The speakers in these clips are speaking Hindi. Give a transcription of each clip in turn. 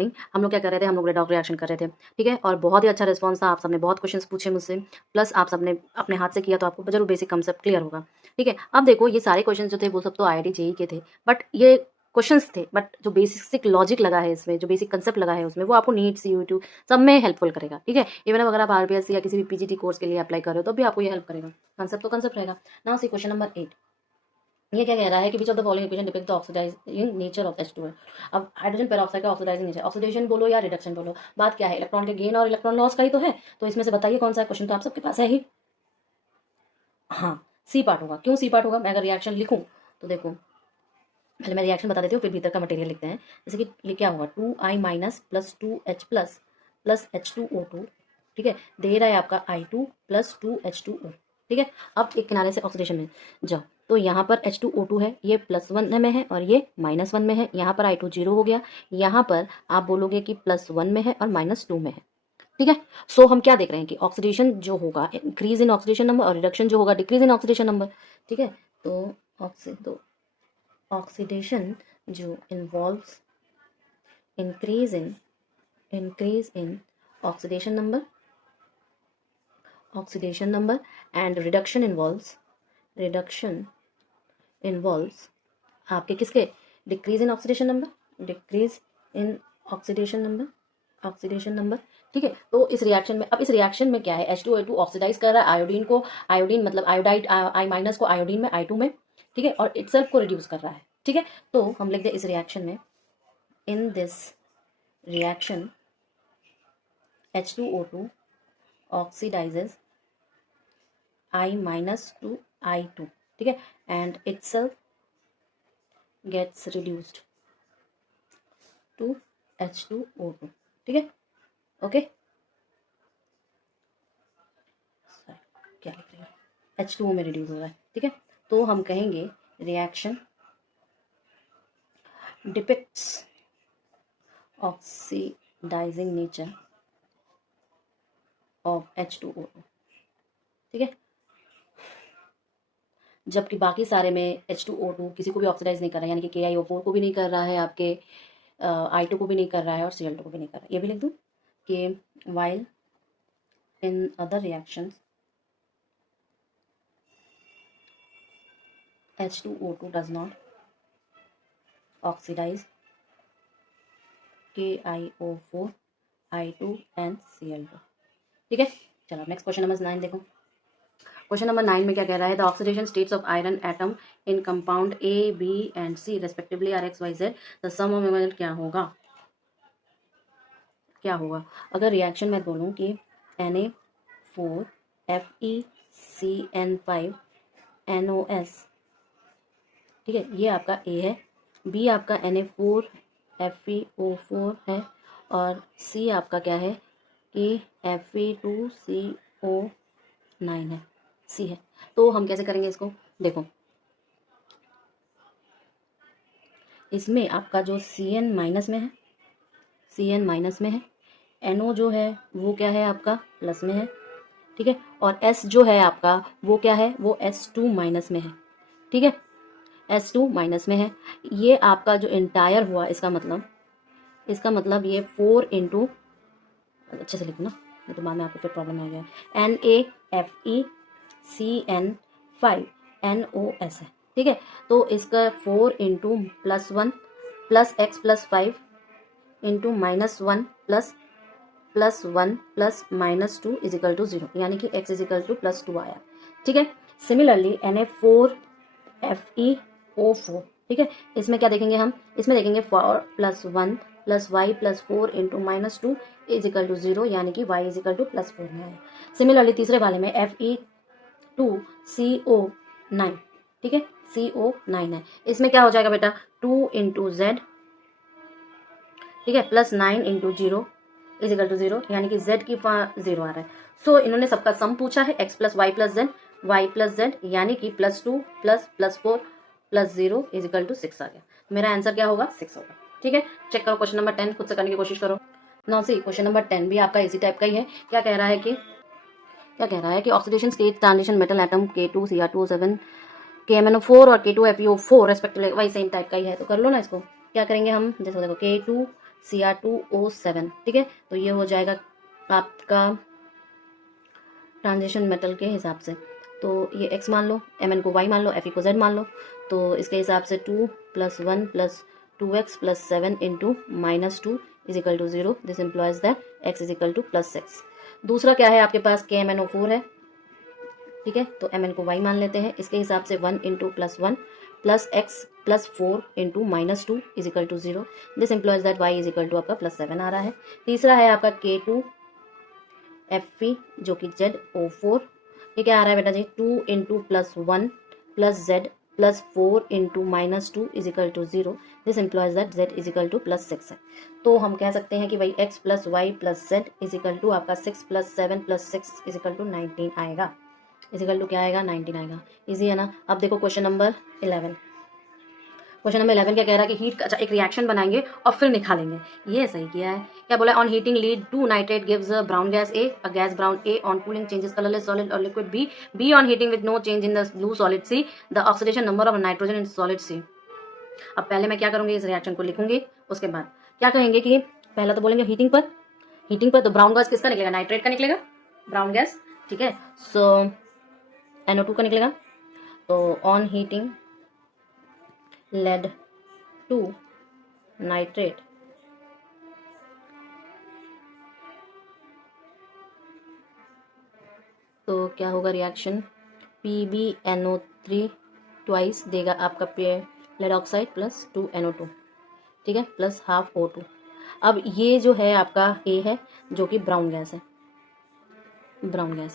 मॉर्निंग हम लोग क्या कर रहे थे, हम लोग रेडॉक्स रिएक्शन कर रहे थे, ठीक है। और बहुत ही अच्छा रिस्पॉन्स था, आप सबने बहुत क्वेश्चंस पूछे मुझसे, प्लस आप सबने अपने हाथ से किया तो आपको जरूर बेसिक कंसेप्ट क्लियर होगा, ठीक है। अब देखो ये सारे क्वेश्चन जो थे वो सब तो IIT JEE के थे, बट ये क्वेश्चंस थे, बट जो बेसिक लॉजिक लगा है इसमें, जो बेसिक कंसेप्ट लगा है उसमें, वो आपको नीट CU2 सब में हेल्पफुल करेगा, ठीक है। इवन अगर आप RPSC या किसी भी PGT कोर्स के लिए अप्लाई कर रहे हो तो भी आपको ये हेल्प करेगा। कंसेप्ट तो कंसेप्ट रहेगा। नाउ सी क्वेश्चन नंबर 8, ये क्या कह रहा है कि which of the following equation depict the oxidising nature of H2O। अब हाइड्रोजन पेरोक्साइड का ऑक्सीडाइजिंग नेचर, ऑक्सीडेशन बोलो या रिडक्शन बोलो, बात क्या है, इलेक्ट्रॉन के गेन और इलेक्ट्रॉन लॉस का ही तो है। तो इसमें से बताइए कौन सा क्वेश्चन, तो आप सबके पास है ही। हाँ, सी पार्ट होगा। क्यों सी पार्ट होगा, मैं अगर रिएक्शन लिखूं तो देखो, पहले मैं रिएक्शन बता देती हूँ, फिर भीतर का मटेरियल लिखते हैं। जैसे कि ये क्या होगा, 2I minus plus 2H plus plus H2O2, ठीक है, दे रहा है आपका I2 प्लस 2H2O, ठीक है। अब एक किनारे से ऑक्सीडेशन में जाओ तो यहाँ पर H2O2 है, ये +1 में है और ये -1 में है। यहाँ पर I2 0 हो गया, यहाँ पर आप बोलोगे कि +1 में है और -2 में है, ठीक है। सो हम क्या देख रहे हैं कि ऑक्सीडेशन जो होगा इंक्रीज इन ऑक्सीडेशन नंबर और रिडक्शन जो होगा डिक्रीज इन ऑक्सीडेशन नंबर, ठीक है। तो ऑक्सीडेशन जो involves increase in oxidation number and reduction involves आपके किसके, डिक्रीज इन ऑक्सीडेशन नंबर, ठीक है। तो इस रिएक्शन में, अब इस रिएक्शन में क्या है, H2O2 ऑक्सीडाइज कर रहा है आयोडीन को, आयोडीन मतलब आयोडाइड I माइनस को आयोडीन में I2 में, ठीक है, और इटसेल्फ को रिड्यूस कर रहा है, ठीक है। तो हम लिख दें इस रिएक्शन में, in this reaction H2O2 oxidises I minus to I2, ठीक है, and itself gets reduced to H2O2, ठीक है, ओके। क्या लिख रही है, H2O में रिड्यूस हो रहा है, ठीक है। तो हम कहेंगे reaction depicts oxidising nature of H2O2, ठीक है। जबकि बाकी सारे में H2O2 किसी को भी ऑक्सीडाइज नहीं कर रहा है, यानी कि KiO4 को भी नहीं कर रहा है, आपके I2 को भी नहीं कर रहा है और Cl2 को भी नहीं कर रहा है। ये भी लिख दूँ कि while in other reactions H2O2 does not oxidize KiO4, I2 and Cl2, ठीक है। चलो नेक्स्ट क्वेश्चन नंबर 9 देखो। क्वेश्चन नंबर 9 में क्या कह रहा है, the oxidation states of iron atom in compound A, B and C respectively are XYZ, the sum of equation क्या होगा। अगर रिएक्शन में बोलूँ कि Na4FeCN5NOS, ठीक है, ये आपका A है, B आपका Na4FeO4 है और C आपका क्या है कि Fe2CO9 है, C है। तो हम कैसे करेंगे इसको, देखो इसमें आपका जो Cn माइनस में है, NO जो है वो क्या है आपका प्लस में है, ठीक है, और S जो है आपका वो क्या है, वो S2 माइनस में है, ठीक है, S2 माइनस में है। ये आपका जो इंटायर हुआ, इसका मतलब ये 4 इंटू, अच्छे से लिखो ना, तो बाद में आपको फिर प्रॉब्लम आ गया, NaFeCN5NOS है, ठीक है। तो इसका 4 into +1 plus x plus 5 into -1 plus +1 plus -2 equal to 0, यानी कि x इजिकल टू +2 आया, ठीक है। सिमिलरली Na4FeO4, ठीक है, इसमें क्या देखेंगे हम, इसमें देखेंगे 4 + 1 plus y plus 4 into -2 equal to 0, यानी कि y इजिकल टू +4 में है। सिमिलरली तीसरे वाले में Fe2CO9, ठीक है, CO9 है, इसमें क्या हो जाएगा बेटा, 2 इंटू Z, ठीक है, प्लस 9 इंटू 0 इजिकल टू 0, यानी कि Z की 0 आ रहा है। सो इन्होंने सबका सम पूछा है, x plus y plus z, यानी कि +2 प्लस +4 प्लस 0 इजिकल टू 6 आ गया। मेरा आंसर क्या होगा, 6 होगा, ठीक है। चेक करो क्वेश्चन नंबर 10, खुद से करने की कोशिश करो। नाउ सी क्वेश्चन नंबर 10 भी आपका इसी टाइप का ही है। क्या कह रहा है कि oxidation state transition metal atom K2Cr2O7 KMnO4 और K2FeO4 रेस्पेक्टिवली वही सेम टाइप का ही है, तो कर लो ना इसको। क्या करेंगे हम, जैसे देखो K2 Cr2O7, ठीक है। तो ये हो जाएगा आपका ट्रांजिशन मेटल के हिसाब से। तो ये x मान लो, Mn को y मान लो, Fe को z मान लो। तो इसके हिसाब से 2 + 1 + 2x + 7 × -2 = 0। This employees that x = +6। दूसरा क्या है आपके पास, KMnO4 है, ठीक है। तो Mn को y मान लेते हैं। इसके हिसाब से 1 × +1 + x + 4 × -2 = 0। This employees that y = आपका +7 आ रहा है। तीसरा है आपका K2Fe जो कि ZO4, ये क्या आ रहा है बेटा जी, 2 × +1 + z + 4 × -2 = 0। This employees that z = +6 है। तो हम कह सकते हैं कि भाई x + y + z = आपका 6 + 7 + 6 = 19 आएगा। इजिकल टू क्या आएगा, 19 आएगा। इजी है ना। अब देखो क्वेश्चन नंबर 11। क्वेश्चन नंबर 11 क्या कह रहा है कि हीट का एक रिएक्शन बनाएंगे और फिर निकालेंगे। ये सही किया है। क्या बोला, on heating lead 2 nitrate gives brown gas A, a gas brown A, on cooling changes colourless solid और liquid B, B on heating with no change in the blue solid C, the oxidation number of nitrogen in solid C. अब पहले मैं क्या करूंगी, इस रिएक्शन को लिखूंगी, उसके बाद क्या कहेंगे कि पहला तो बोलेंगे हीटिंग पर तो ब्राउन गैस किसका निकलेगा, नाइट्रेट का निकलेगा, ब्राउन गैस, ठीक है। सो NO2 का निकलेगा। तो on heating lead two nitrate तो क्या होगा रिएक्शन, PbNO3 ट्वाइस देगा आपका लेड ऑक्साइड प्लस 2NO2, ठीक है, प्लस हाफ O2। अब ये जो है आपका A है जो कि ब्राउन गैस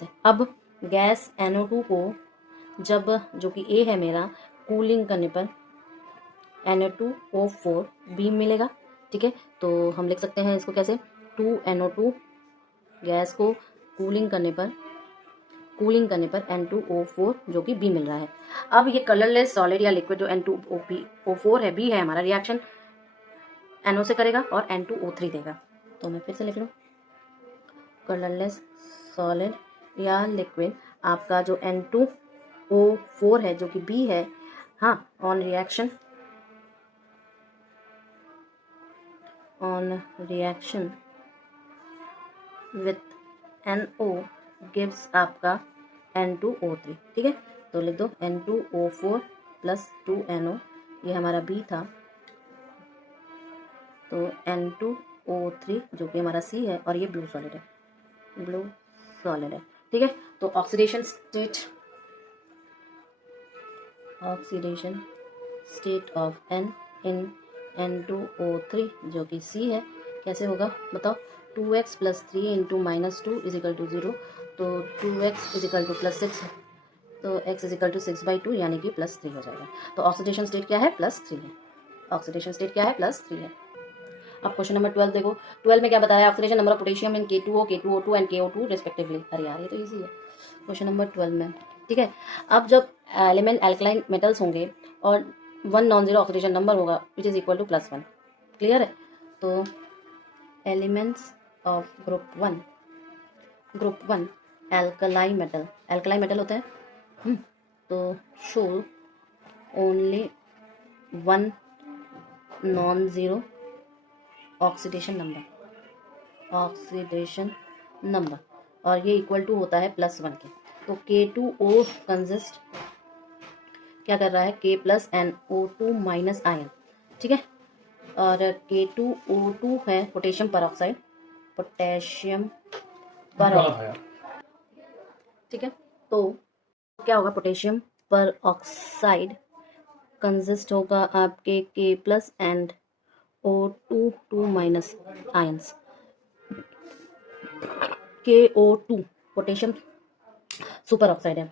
है, अब गैस NO2 को जब जो कि A है मेरा, कूलिंग करने पर Na2O4 बीम मिलेगा, ठीक है। तो हम लिख सकते हैं इसको कैसे, 2NO2 गैस को कूलिंग करने पर N2O4 जो कि B मिल रहा है। अब ये कलरलेस सॉलिड या लिक्विड जो N2O4 है, B है हमारा, रिएक्शन NO से करेगा और N2O3 देगा। तो मैं फिर से लिख लूँ, कलरलेस सॉलिड या लिक्विड आपका जो N2O4 है जो कि B है, हाँ, on reaction with NO gives आपका N2O3, ठीक है। तो लिख दो N2O4 + 2NO, ये हमारा B था। तो N2O3 जो कि हमारा C है और ये ब्लू सॉलिड है, ठीक है। तो oxidation state of N in N2O3 जो कि C है, कैसे होगा बताओ, 2x + 3 × -2 = 0। तो 2x = +6, तो x = 6/2 यानी कि +3 हो जाएगा। तो ऑक्सीडेशन स्टेट क्या है, +3 है। +3 है। अब क्वेश्चन नंबर 12 देखो। 12 में क्या बता रहा है, oxidation number of potassium in K2O, K2O2 and KO2 respectively. अरे यार ये तो ईजी है क्वेश्चन नंबर 12 में, ठीक है। अब जब एलिमेंट अल्कलाइन मेटल्स होंगे और 1 नॉन जीरो ऑक्सीडेशन नंबर होगा which is equal to +1, clear है। तो elements of group one alkaline metal होता है, तो show only 1 non zero oxidation number और ये इक्वल टू होता है +1 के। तो K2O कंसिस्ट क्या कर रहा है, K + NO2- आयन, ठीक है। और K2O2 है पोटेशियम पर ठीक है। तो क्या होगा, पोटेशियम पर ऑक्साइड कंसिस्ट होगा आपके K + and O2 ions. KO2 potassium super oxide है,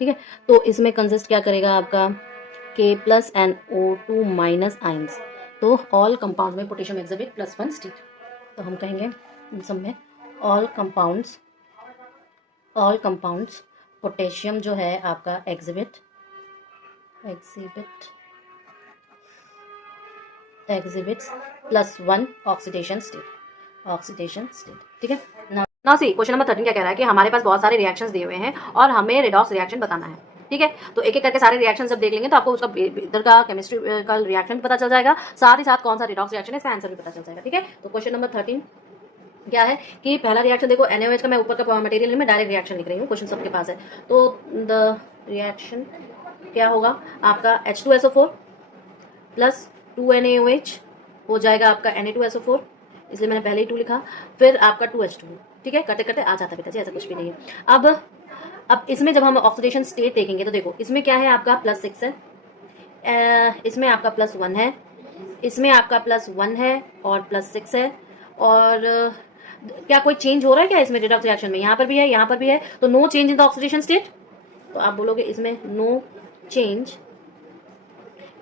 ठीक है। तो इसमें कंसिस्ट क्या करेगा आपका K + एंड O2- आयंस। तो ऑल कंपाउंड में पोटेशियम एग्जिबिट +1 स्टेट। तो हम कहेंगे इन सब में ऑल कंपाउंड्स पोटेशियम जो है आपका एग्जिबिट +1 ऑक्सीडेशन स्टेट, ठीक है। नाउ सी क्वेश्चन नंबर 13 क्या कह रहा है कि हमारे पास बहुत सारे रिएक्शंस दिए हुए हैं और हमें रेडॉक्स रिएक्शन बताना है। ठीक है। तो एक एक करके सारे रिएक्शन जब देख लेंगे तो आपको उसका इधर का केमिस्ट्रिकल रिएक्शन भी पता चल जाएगा, साथ ही साथ कौन सा रिडॉक्स रिएक्शन है इसका आंसर भी पता चल जाएगा। ठीक है, तो क्वेश्चन नंबर 13 क्या है कि पहला रिएक्शन देखो NaOH का, मैं ऊपर का मटेरियल में डायरेक्ट रिएक्शन लिख रही हूँ, क्वेश्चन सबके पास है। तो द रिएक्शन क्या होगा आपका H2SO4 प्लस 2NaOH हो जाएगा आपका Na2SO4, इसलिए मैंने पहले ही 2 लिखा, फिर आपका 2H2। ठीक है, करते करते आ जाता है बेटा जी, ऐसा कुछ भी नहीं है। अब इसमें जब हम ऑक्सीडेशन स्टेट देखेंगे तो देखो इसमें क्या है आपका +6 है, इसमें आपका +1 है, इसमें आपका +1 है और +6 है, और क्या कोई चेंज हो रहा है क्या इसमें रिडॉक्स रिएक्शन में? यहाँ पर भी है, यहाँ पर भी है, तो no change in the oxidation state. तो आप बोलोगे इसमें no change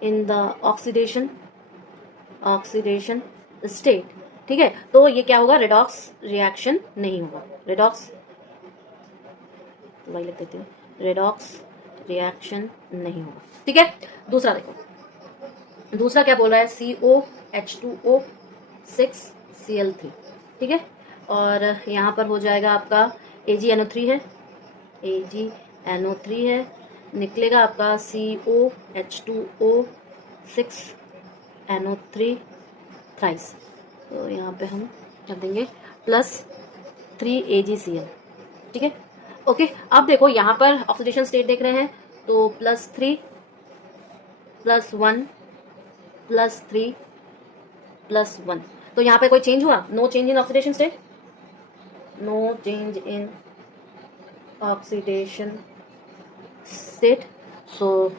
in the oxidation state. ठीक है, तो ये क्या होगा, रिडॉक्स रिएक्शन नहीं होगा, रिडॉक्स, वही लिख देती हूँ, रिडॉक्स रिएक्शन नहीं होगा। ठीक है, दूसरा देखो, दूसरा क्या बोल रहा है, COH2O6Cl3। ठीक है, और यहाँ पर हो जाएगा आपका AgNO3 है, AgNO3 है, निकलेगा आपका COH2O6NO3 थ्राइस। तो यहाँ पे हम कर देंगे +3 AgCl। ठीक है, ओके। अब देखो यहाँ पर ऑक्सीडेशन स्टेट देख रहे हैं, तो +3 +1 +3 +1, तो यहाँ पे कोई चेंज हुआ? No change in oxidation state, no change in oxidation state, so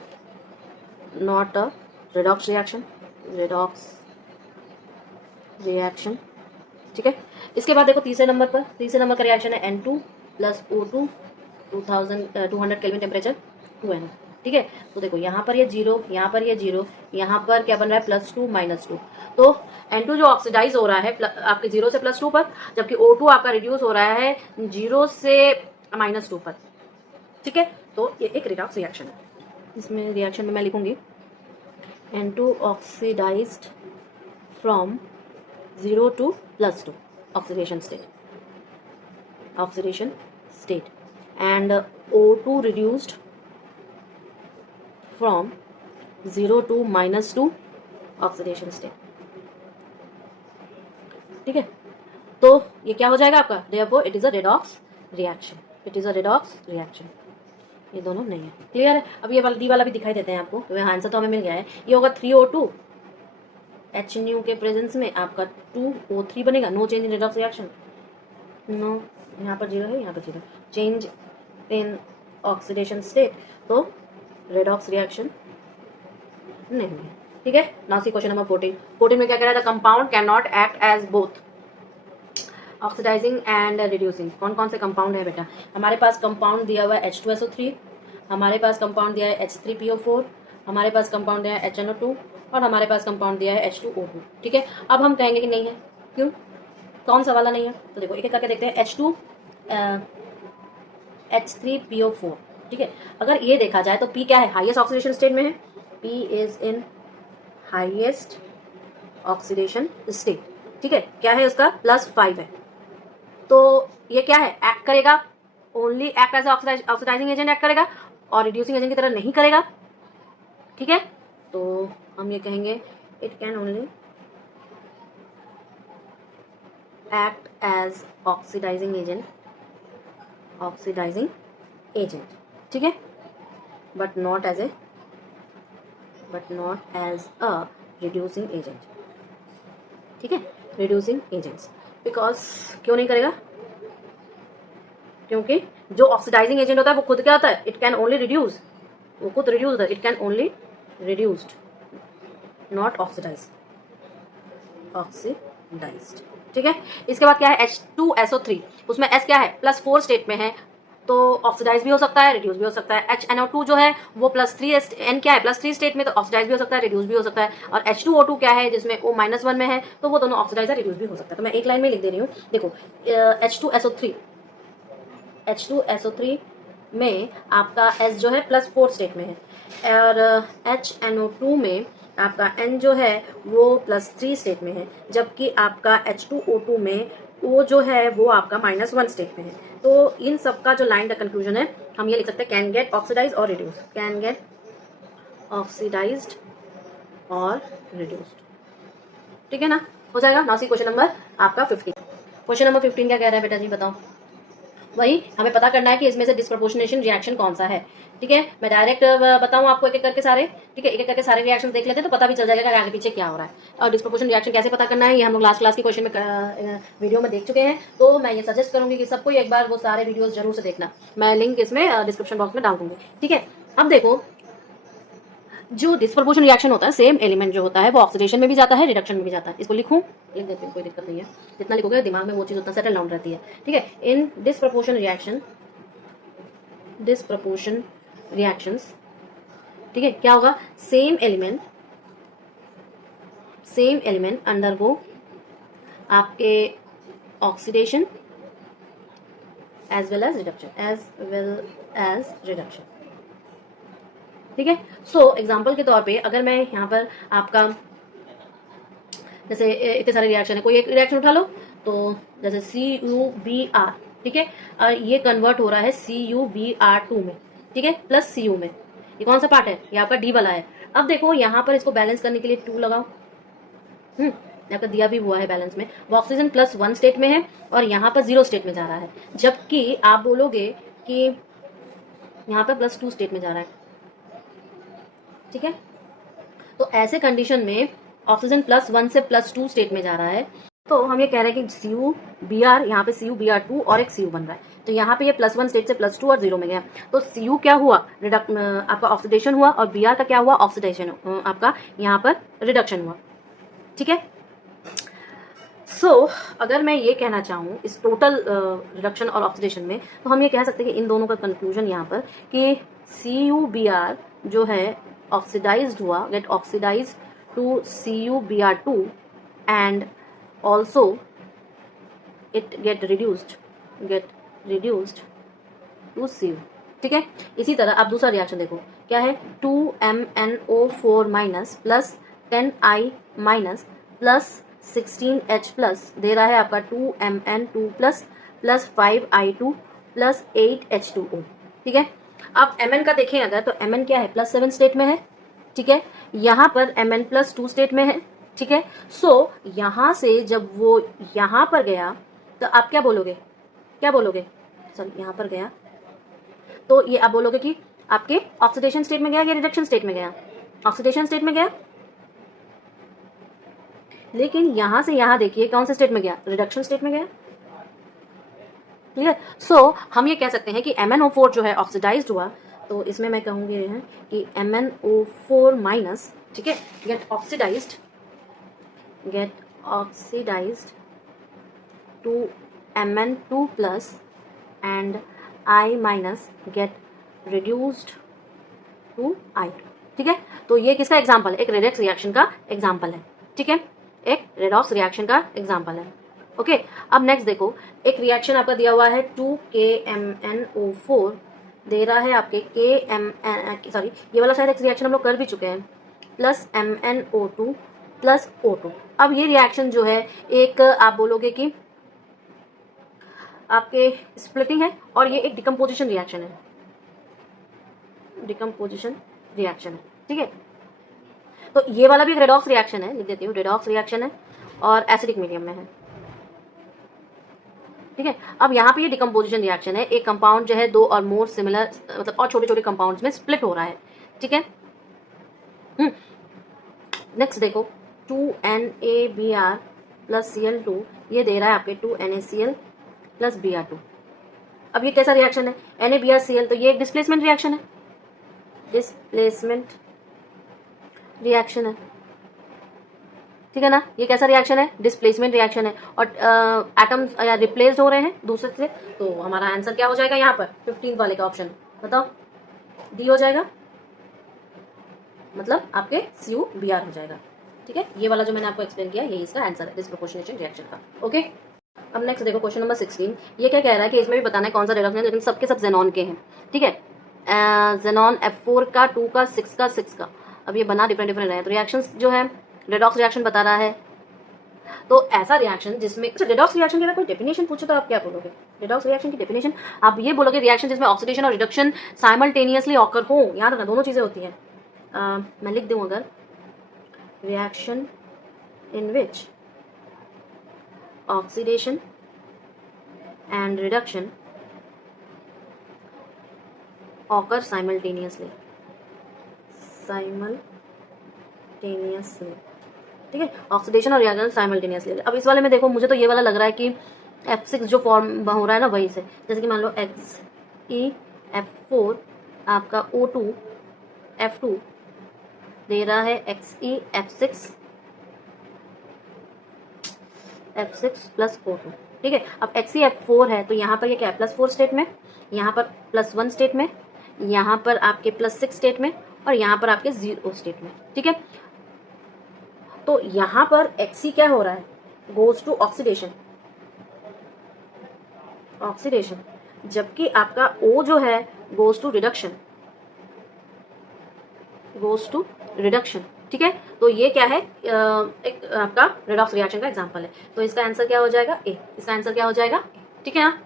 not a redox reaction, redox reaction. ठीक है, इसके बाद देखो तीसरे नंबर पर, तीसरे नंबर का रिएक्शन है N2 + O2 200 kelvin temperature 2NO। ठीक है, तो देखो यहाँ पर ये 0, यहाँ पर ये 0, यहाँ पर क्या बन रहा है +2 -2, तो N2 जो ऑक्सीडाइज हो रहा है आपके 0 से +2 पर, जबकि O2 आपका रिड्यूस हो रहा है 0 से -2 पर। ठीक है, तो ये एक रिडॉक्स रिएक्शन है। इसमें रिएक्शन में मैं लिखूंगी N2 oxidised from 0 to +2 oxidation state and O2 reduced from 0 to -2 oxidation state। ठीक है, तो ये क्या हो जाएगा आपका, therefore it is a redox reaction, it is a redox reaction। ये दोनों नहीं है, क्लियर है। अब ये वाला डी वाला भी दिखाई देते हैं आपको, तो आंसर तो हमें मिल गया है। ये होगा 3O2 HNU के प्रेजेंस में आपका 2O3 बनेगा, no change in redox reaction, no, यहाँ पर 0 है, यहाँ पर 0, चेंज इन ऑक्सीडेशन स्टेट, तो रिडॉक्स रिएक्शन नहीं है। ठीक है, नाउ सी क्वेश्चन नंबर 14 में क्या कह रहा था, compound can not act as both oxidising and reducing. कौन कौन से कंपाउंड है बेटा, हमारे पास कंपाउंड दिया हुआ है H2SO3, हमारे पास कंपाउंड दिया है H3PO4, हमारे पास कंपाउंड दिया है HNO2, और हमारे पास कंपाउंड दिया है H2O2। ठीक है, अब हम कहेंगे कि नहीं है, क्यों, कौन सा वाला नहीं है? तो देखो एक एक करके देखते हैं। H3PO4। ठीक है, अगर ये देखा जाए तो P क्या है, हाईएस्ट ऑक्सीडेशन स्टेट में है, P is in highest oxidation state. ठीक है, क्या है उसका +5 है, तो ये क्या है, एक्ट करेगा, only act as oxidising agent act करेगा, और रिड्यूसिंग एजेंट की तरह नहीं करेगा। ठीक है, तो हम ये कहेंगे it can only act as oxidising agent. ठीक है, but not as a reducing agent. ठीक है, रिड्यूसिंग एजेंट्स, बिकॉज क्यों नहीं करेगा, क्योंकि जो ऑक्सीडाइजिंग एजेंट होता है वो खुद क्या होता है, इट कैन ओनली रिड्यूस, वो खुद रिड्यूस होता है, it can only reduced, not oxidised. ठीक है, इसके बाद क्या है H2SO3, उसमें S क्या है +4 स्टेट में है, तो ऑक्सीडाइज भी हो सकता है, रिड्यूस भी हो सकता है। HNO2 जो है वो +3 N क्या है +3 स्टेट में, तो ऑक्सीडाइज भी हो सकता है, रिड्यूस भी हो सकता है। और H2O2 क्या है जिसमें O -1 में है, तो वो दोनों ऑक्सीडाइज है, रिड्यूस भी हो सकता है। तो मैं एक लाइन में लिख दे रही हूँ, देखो H2SO3 में आपका S जो है +4 स्टेट में है, और HNO2 में आपका N जो है वो +3 स्टेट में है, जबकि आपका H2O2 में O जो है वो आपका -1 स्टेट में है। तो इन सब का जो लाइन का कंक्लूजन है हम ये लिख सकते हैं कैन गेट ऑक्सीडाइज और रिड्यूस, कैन गेट ऑक्सीडाइज्ड और रिड्यूस्ड। ठीक है ना, हो जाएगा। नाउ सी क्वेश्चन नंबर आपका 15। क्वेश्चन नंबर 15 क्या कह रहा है बेटा जी, बताओ। वही हमें पता करना है कि इसमें से डिस्प्रपोर्शनेशन रिएक्शन कौन सा है। ठीक है, मैं डायरेक्ट बताऊं आपको एक एक करके सारे। ठीक है, एक एक करके सारे रिएक्शन देख लेते हैं तो पता भी चल जाएगा कि आगे पीछे क्या हो रहा है। और डिस्प्रपोर्शन रिएक्शन कैसे पता करना है ये हम लोग लास्ट क्लास के क्वेश्चन में वीडियो में देख चुके हैं। तो मैं ये सजेस्ट करूंगी कि सबको एक बार वो सारे वीडियोस जरूर से देखना। मैं लिंक इसमें डिस्क्रिप्शन बॉक्स में डाल दूंगी। ठीक है, अब देखो जो डिस्प्रपोर्शन रिएक्शन होता है, सेम एलिमेंट जो होता है वो ऑक्सीडेशन में भी जाता है, रिडक्शन में भी जाता है। इसको लिखूं, लिख देती हूँ, कोई दिक्कत नहीं है। जितना लिखोगे दिमाग में वो चीज उतना सेटल डाउन रहती है। ठीक है, इन डिस्प्रपोर्शन रिएक्शन, डिस्प्रपोर्शन रिएक्शंस, ठीक है, क्या होगा, सेम एलिमेंट अंडरगो आपके oxidation as well as reduction. ठीक है, सो एग्जांपल के तौर पे अगर मैं यहाँ पर आपका जैसे इतने सारे रिएक्शन है, कोई एक रिएक्शन उठा लो, तो जैसे CuBr, ठीक है, और ये कन्वर्ट हो रहा है CuBr2 में, ठीक है, प्लस Cu में। ये कौन सा पार्ट है, ये आपका D वाला है। अब देखो यहाँ पर इसको बैलेंस करने के लिए 2 लगाओ। यहाँ पर दिया भी हुआ है बैलेंस में, वो ऑक्सीजन +1 स्टेट में है और यहाँ पर 0 स्टेट में जा रहा है, जबकि आप बोलोगे कि यहाँ पर +2 स्टेट में जा रहा है। ठीक है, तो ऐसे कंडीशन में ऑक्सीजन +1 से +2 स्टेट में जा रहा है, तो हम ये कह रहे हैं कि CuBr, यहाँ पे CuBr2 और एक Cu बन रहा है। तो यहाँ पे ये +1 स्टेट से +2 और 0 में गया, तो Cu क्या हुआ, आपका ऑक्सीडेशन हुआ, और Br का क्या हुआ, ऑक्सीडेशन, आपका यहाँ पर रिडक्शन हुआ। ठीक है, अगर मैं ये कहना चाहूँ इस टोटल रिडक्शन और ऑक्सीडेशन में, तो हम ये कह सकते हैं कि इन दोनों का कंक्लूजन यहाँ पर कि CuBr जो है ऑक्सीडाइज्ड हुआ, get oxidised to CuBr2 and also it get reduced to Cu। ठीक है, इसी तरह आप दूसरा रिएक्शन देखो, क्या है, 2MnO4 minus plus 10I minus plus 16H plus दे रहा है आपका 2Mn2 plus 5I2 plus 8H2O। ठीक है, अब Mn का देखें अगर, तो Mn क्या है, +7 स्टेट में है। ठीक है, यहाँ पर Mn +2 स्टेट में है। ठीक है, यहाँ से जब वो यहाँ पर गया तो आप क्या बोलोगे, सॉरी, यहाँ पर गया तो ये आप बोलोगे कि आपके ऑक्सीडेशन स्टेट में गया या रिडक्शन स्टेट में गया, ऑक्सीडेशन स्टेट में गया। लेकिन यहाँ से यहाँ देखिए कौन से स्टेट में गया, रिडक्शन स्टेट में गया। क्लियर, हम ये कह सकते हैं कि MnO4 जो है ऑक्सीडाइज्ड हुआ, तो इसमें मैं कहूँगी कि MnO4 माइनस, ठीक है, get oxidised to Mn2 plus and I minus get reduced to I2। ठीक है, तो ये किसका एग्जाम्पल है, एक रेडॉक्स रिएक्शन का एग्जाम्पल है। ठीक है, एक रेडॉक्स रिएक्शन का एग्जाम्पल है। ओके, अब नेक्स्ट देखो, एक रिएक्शन आपका दिया हुआ है 2KMnO4 दे रहा है आपके सॉरी, ये वाला शायद एक रिएक्शन हम लोग कर भी चुके हैं, प्लस MnO2 प्लस O2। अब ये रिएक्शन जो है एक आप बोलोगे कि आपके स्प्लिटिंग है और ये एक डिकम्पोजिशन रिएक्शन है, ठीक है। तो ये वाला भी एक रेडॉक्स रिएक्शन है, लिख देती हूँ, रेडॉक्स रिएक्शन है और एसिडिक मीडियम में है। ठीक है, अब यहाँ पे ये डिकम्पोजिशन रिएक्शन है, एक कंपाउंड जो है 2 और मोर सिमिलर मतलब और छोटे छोटे कंपाउंड्स में स्प्लिट हो रहा है। ठीक है, नेक्स्ट देखो 2NaBr प्लस Cl2 ये दे रहा है आपके 2NaCl प्लस Br2। अब ये कैसा रिएक्शन है, NaBrCl, तो ये एक डिस्प्लेसमेंट रिएक्शन है, ठीक है ना। ये कैसा रिएक्शन है, डिस्प्लेसमेंट रिएक्शन है, और एटम्स या रिप्लेस्ड हो रहे हैं दूसरे से, तो हमारा आंसर क्या हो जाएगा यहाँ पर 15 वाले का ऑप्शन, बताओ, डी हो जाएगा, मतलब आपके CuBr हो जाएगा। ठीक है, ये वाला जो मैंने आपको एक्सप्लेन किया यही इसका आंसर है डिस्प्रोपोर्शनेशन रिएक्शन का। ओके, अब नेक्स्ट देखो क्वेश्चन नंबर 16, ये क्या कह रहा है कि इसमें भी बताना है कौन सा रिएक्शन है, लेकिन सबके सब जेनॉन के हैं। ठीक है, जेनॉन F4 का, 2 का, 6 का। अब ये बना डिफरेंट रहे हैं, तो रिएक्शंस जो है रेडॉक्स रिएक्शन बता रहा है, तो ऐसा रिएक्शन जिसमें, अच्छा रेडॉक्स रिएक्शन की अगर कोई डेफिनेशन पूछे तो आप क्या बोलोगे? रेडॉक्स रिएक्शन की डेफिनेशन आप ये बोलोगे, रिएक्शन जिसमें ऑक्सीडेशन और रिडक्शन साइमल्टेनियसली ऑकर हो। याद रखना दोनों चीजें होती हैं। मैं लिख दूं अगर, reaction in which oxidation and reduction occur simultaneously, ठीक है, ऑक्सीडेशन और रिएक्शन साइमल्टेनियसली। अब इस वाले में देखो, मुझे तो ये वाला लग रहा है कि F6 जो फॉर्म हो रहा है ना वही से, जैसे कि मान लो XeF4 आपका O2 F2 दे रहा है Xe F6 प्लस O2, ठीक है। अब Xe F4 है तो यहाँ पर ये क्या है, +4 स्टेट में, यहाँ पर +1 स्टेट में, यहाँ पर आपके +6 स्टेट में, और यहाँ पर आपके 0 स्टेट में, ठीक है। तो यहाँ पर Xe क्या हो रहा है, गोज टू ऑक्सीडेशन, जबकि आपका O जो है गोज टू रिडक्शन, ठीक है। तो ये क्या है, एक आपका रेडॉक्स रिएक्शन का एग्जांपल है। तो इसका आंसर क्या हो जाएगा, ए। इसका आंसर क्या हो जाएगा, ठीक है ना।